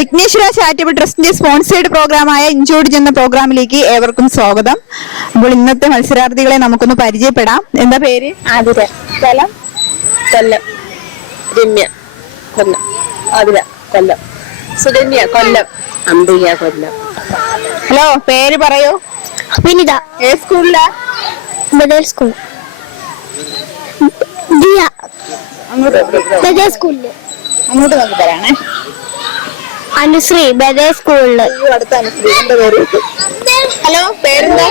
Vighneshwara charitable ട്രസ്റ്റിന്റെ sponsored പ്രോഗ്രാമായ ഇൻജോർജ് എന്ന പ്രോഗ്രാമിലേക്ക് ഏവർക്കും സ്വാഗതം. അപ്പോൾ ഇന്നത്തെ മത്സരാർത്ഥികളെ നമുക്കൊന്ന് പരിചയപ്പെടാം. എന്താ പേര്? ആതിര. സ്ഥലം? കൊല്ലം. രമ്യ കൊല്ലം. ആതിര കൊല്ലം. സുരമ്യ കൊല്ലം. അംബിക കൊല്ലം. ഹലോ, പേര് പറയൂ. വിനിത. ഏത് സ്കൂളിലാ? ബദൽ സ്കൂൾ. ദിയ. ബദൽ സ്കൂളില്. അങ്ങോട്ട് നോക്കി പറയണേ. അനുശ്രീ ബദൽ സ്കൂളില്. അടുത്ത അനുശ്രീ. എന്റെ പേര്. ഹലോ, പേരെന്താ?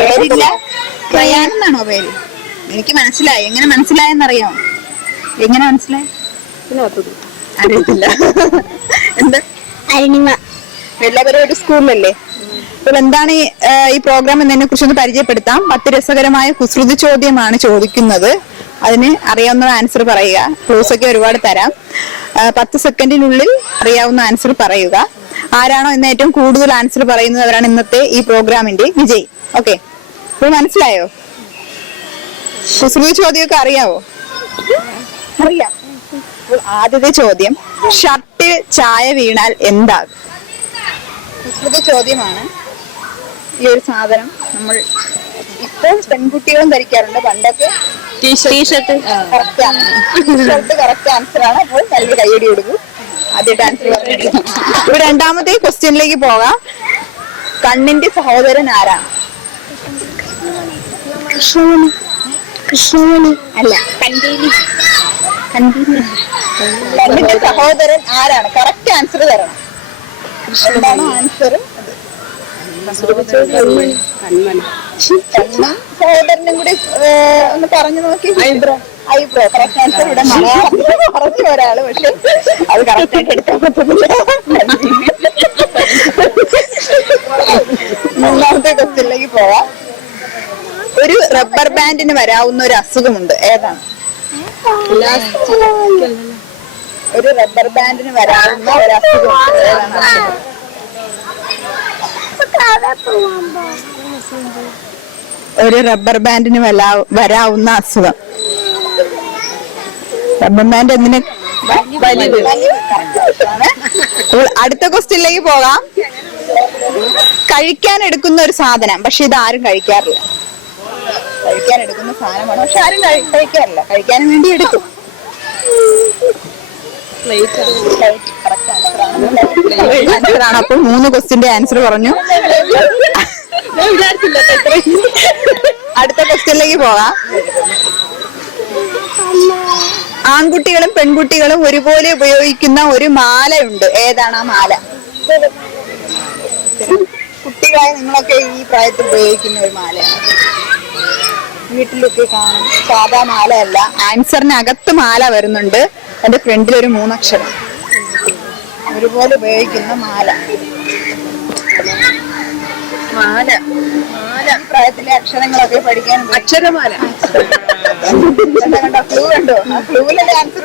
പേരില്ല. റയാനെന്നാണോ പേര്? എനിക്ക് മനസ്സിലായി. എങ്ങനെ മനസ്സിലായെന്നറിയാമോ? എങ്ങനെ മനസ്സിലായി? അറിയത്തില്ല. എന്താ? അരുണിമ. എല്ലാവരും ഒരു സ്കൂളിലല്ലേ? അപ്പോൾ എന്താണ് ഈ പ്രോഗ്രാം എന്നതിനെ കുറിച്ചൊന്ന് പരിചയപ്പെടുത്താം. 10 രസകരമായ കുസൃതി ചോദ്യമാണ് ചോദിക്കുന്നത്. അതിന് അറിയാവുന്ന ആൻസർ പറയുക. ക്ലൂസ് ഒക്കെ ഒരുപാട് തരാം. 10 സെക്കൻഡിനുള്ളിൽ അറിയാവുന്ന ആൻസർ പറയുക. ആരാണോ ഇന്ന് ഏറ്റവും കൂടുതൽ ആൻസർ പറയുന്നവരാണ് ഇന്നത്തെ ഈ പ്രോഗ്രാമിന്റെ വിജയി. ഓക്കെ, അപ്പോൾ മനസ്സിലായോ? കുസൃതി ചോദ്യമൊക്കെ അറിയാവോ? അറിയാം. അപ്പോൾ ആദ്യത്തെ ചോദ്യം, ഷർട്ടിൽ ചായ വീണാൽ എന്താകും? കുസൃതി ചോദ്യമാണ്. ഈ ഒരു സാധനം നമ്മൾ ഇപ്പോൾ പെൺകുട്ടികളും ധരിക്കാറുണ്ട്. പണ്ടൊക്കെ ടീഷർട്ട് കറക്റ്റ് ആണ്. ടീഷർട്ട് കറക്റ്റ് ആൻസർ ആണ്. അപ്പോൾ നല്ല കൈയടി കൊടുക്കും. ആദ്യത്തെ ആൻസർ പറഞ്ഞു. ഇപ്പൊ രണ്ടാമത്തെ ക്വസ്റ്റ്യനിലേക്ക് പോകാം. കണ്ണിന്റെ സഹോദരൻ ആരാണ്? കൃഷ്ണമണി. കൃഷ്ണമണി അല്ല, കണ്ടീലി. കണ്ണിന്റെ സഹോദരൻ ആരാണ്? കറക്റ്റ് ആൻസർ തരണം. എന്താണ് ആൻസർ? സഹോദരനും കൂടി ഒന്ന് പറഞ്ഞു നോക്കി. ഐബ്രോ. Correct answer. ഇവിടെ മലയാളത്തിൽ പറഞ്ഞു ഒരാള്, പക്ഷെ അത് കറക്റ്റ് ആയിട്ട് എടുക്കാൻ പറ്റുന്നില്ല. മൂന്നാമത്തെ ക്വസ്റ്റ്യനിലേക്ക് പോവാം. ഒരു റബ്ബർ ബാൻഡിന് വരാവുന്ന ഒരു അസുഖമുണ്ട്. ഏതാണ്? ഒരു റബ്ബർ ബാൻഡിന് വരാവുന്ന ഒരു അസുഖമുണ്ട്. ഏതാണ്? ഒരു റബ്ബർ ബാൻഡിന് വരാവുന്ന അസുഖം. റബ്ബർ ബാൻഡ് എന്തിന്? അടുത്ത ക്വസ്റ്റ്യനിലേക്ക് പോകാം. കഴിക്കാൻ എടുക്കുന്ന ഒരു സാധനം, പക്ഷെ ഇത് ആരും കഴിക്കാറില്ല. കഴിക്കാൻ എടുക്കുന്ന സാധനമാണ്, പക്ഷെ ആരും കഴിക്കാറില്ല. കഴിക്കാനും വേണ്ടി എടുക്കും. ആൻസറാണ്. അപ്പോൾ 3 ക്വസ്റ്റ്യന്റെ ആൻസർ പറഞ്ഞു. അടുത്ത ക്വസ്റ്റ്യനിലേക്ക് പോകാം. ആൺകുട്ടികളും പെൺകുട്ടികളും ഒരുപോലെ ഉപയോഗിക്കുന്ന ഒരു മാലയുണ്ട്. ഏതാണ് ആ മാല? കുട്ടികളായ നിങ്ങളൊക്കെ ഈ പ്രായത്തിൽ ഉപയോഗിക്കുന്ന ഒരു മാലയാണ്. വീട്ടിലൊക്കെ കാണും. സാധാ മാലയല്ല. ആൻസറിനകത്ത് മാല വരുന്നുണ്ട്. അതിന്റെ ഫ്രണ്ടിൽ ഒരു 3 അക്ഷരം. ഒരുപോലെ ഉപയോഗിക്കുന്ന മാല. മാല. ഈ പ്രായത്തിലെ അക്ഷരങ്ങളൊക്കെ പഠിക്കാൻ. അക്ഷരമാല. ക്ലൂ കണ്ടോ? ആ ക്ലൂവിലെ ആൻസർ.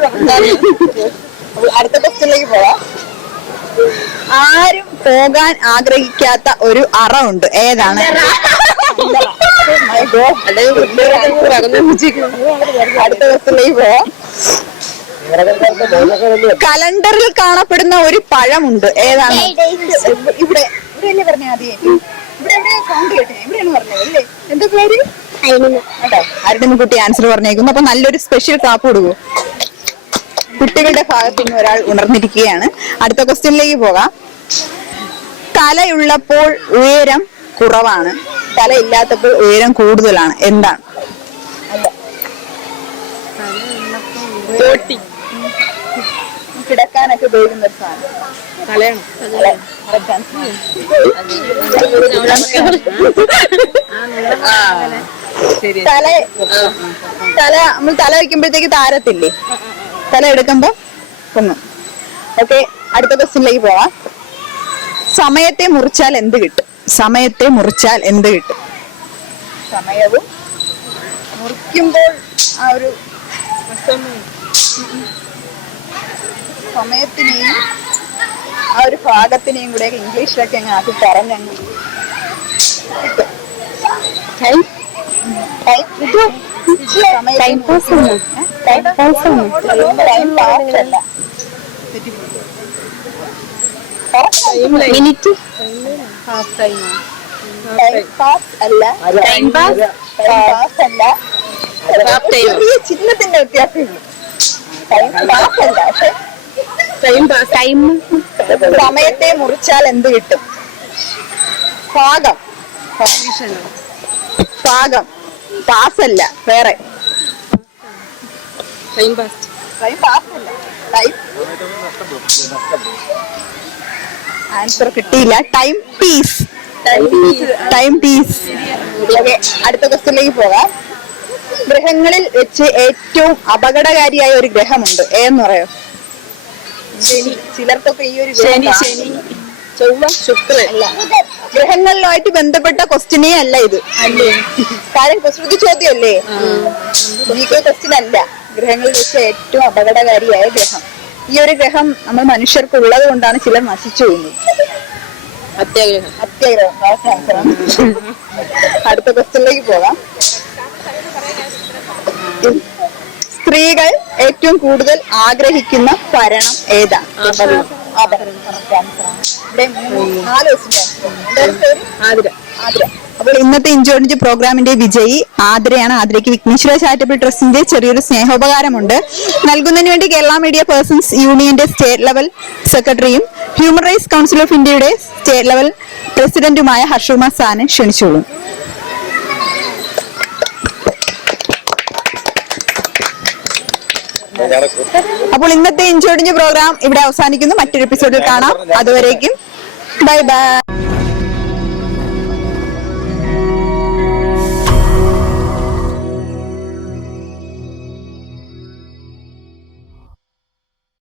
അടുത്ത ക്വസ്റ്റ്യനിലേക്ക് പോവാം. ആരും പോകാൻ ആഗ്രഹിക്കാത്ത ഒരു അറ ഉണ്ട്. ഏതാണ്? അടുത്ത ക്വസ്റ്റ്യനിലേക്ക് പോവാം. കലണ്ടറിൽ കാണപ്പെടുന്ന ഒരു പഴമുണ്ട്. ഏതാണ്? ഇവിടെ ഇവിടെയല്ലേ പറഞ്ഞ ആദ്യം? ഇവിടെ സൗണ്ട് കേട്ടേ? ഇവിടെയാണ് പറഞ്ഞത് അല്ലേ? എന്താ പേര്? കേട്ടോ, ആരുടെ കുട്ടി ആൻസർ പറഞ്ഞേക്കുന്നു. അപ്പൊ നല്ലൊരു സ്പെഷ്യൽ ക്ലാപ്പ് കൊടുക്കൂ. കുട്ടികളുടെ ഭാഗത്ത് നിന്ന് ഒരാൾ ഉണർന്നിരിക്കുകയാണ്. അടുത്ത ക്വസ്റ്റ്യനിലേക്ക് പോകാം. തലയുള്ളപ്പോൾ ഉയരം കുറവാണ്, തല ഇല്ലാത്തപ്പോൾ ഉയരം കൂടുതലാണ്. എന്താണ്? കിടക്കാനൊക്കെ ഉപയോഗിക്കുന്ന ഒരു സാധനം. നമ്മൾ തല വെക്കുമ്പോഴത്തേക്ക് താരത്തില്ലേ? തല എടുക്കുമ്പോ ഒന്നും. ഓക്കെ, അടുത്ത ക്വസ്റ്റ്യനിലേക്ക് പോവാം. സമയത്തെ മുറിച്ചാൽ എന്ത് കിട്ടും? സമയത്തെ മുറിച്ചാൽ എന്ത് കിട്ടും? സമയവും മുറിക്കുമ്പോൾ ആ ഒരു സമയത്തിനെയും ആ ഒരു ഭാഗത്തിനെയും കൂടെ ഇംഗ്ലീഷിലൊക്കെ അങ്ങ് ആക്കി പറഞ്ഞങ്ങ് ടൈം പാസ് അല്ല. മിനിറ്റ് ടൈം പാസ് അല്ല. ടൈം പാസ് പാസ് അല്ല. ചെറിയ ചിഹ്നത്തിന്റെ വ്യത്യാസമുള്ളൂ. ടൈം പാസ് അല്ല. പക്ഷെ ടൈം സമയത്തെ മുറിച്ചാൽ എന്ത് കിട്ടും? ഭാഗം. ഭാഗം. പാസല്ല, വേറെ. ടൈം പാസല്ല. ടൈം ആൻസർ കിട്ടിയില്ല. Time piece. Time piece. അടുത്ത ക്വസ്റ്റ്യനിലേക്ക് പോകാം. ഗ്രഹങ്ങളിൽ വെച്ച് ഏറ്റവും അപകടകാരിയായ ഒരു ഗ്രഹമുണ്ട്. ഏന്ന് പറയോ? ശനി. ചിലർക്കൊക്കെ ഈ ഒരു ശനി, ചൊവ്വ, ശുക്രൻ. അല്ല, ഗ്രഹങ്ങളിലുമായിട്ട് ബന്ധപ്പെട്ട ക്വസ്റ്റ്യനേ അല്ല ഇത്. കാര്യം കുസൃതി ചോദ്യമല്ലേ, ക്വസ്റ്റ്യൻ അല്ല. ഗ്രഹങ്ങളിൽ വെച്ച് ഏറ്റവും അപകടകാരിയായ ഗ്രഹം. ഈ ഒരു ഗ്രഹം നമ്മൾ മനുഷ്യർക്ക് ഉള്ളത് കൊണ്ടാണ് ചിലർ നശിച്ചു പോകുന്നത്. അത്യഗ്രഹം. അടുത്ത ക്വസ്റ്റ്യനിലേക്ക് പോകാം. സ്ത്രീകൾ ഏറ്റവും കൂടുതൽ ആഗ്രഹിക്കുന്ന ഭരണം ഏതാണ്? ആതിര. അപ്പോൾ ഇന്നത്തെ ഇഞ്ചോടിഞ്ച് പ്രോഗ്രാമിന്റെ വിജയി ആതിരയാണ്. ആതിരയ്ക്ക് വിഘ്നേശ്വര ചാരിറ്റബിൾ ട്രസ്റ്റിന്റെ ചെറിയൊരു സ്നേഹോപകാരമുണ്ട്. നൽകുന്നതിന് വേണ്ടി കേരള മീഡിയ പേഴ്സൺസ് യൂണിയന്റെ സ്റ്റേറ്റ് ലെവൽ സെക്രട്ടറിയും ഹ്യൂമൻ റൈറ്റ്സ് കൗൺസിൽ ഓഫ് ഇന്ത്യയുടെ സ്റ്റേറ്റ് ലെവൽ പ്രസിഡന്റുമായ ഹർഷകുമാർ സാറിനെ ക്ഷണിച്ചോളൂ. അപ്പോൾ ഇന്നത്തെ ഇഞ്ചോടിഞ്ച് പ്രോഗ്രാം ഇവിടെ അവസാനിക്കുന്നു. മറ്റൊരു എപ്പിസോഡിൽ കാണാം. അതുവരേക്കും ബൈ ബൈ.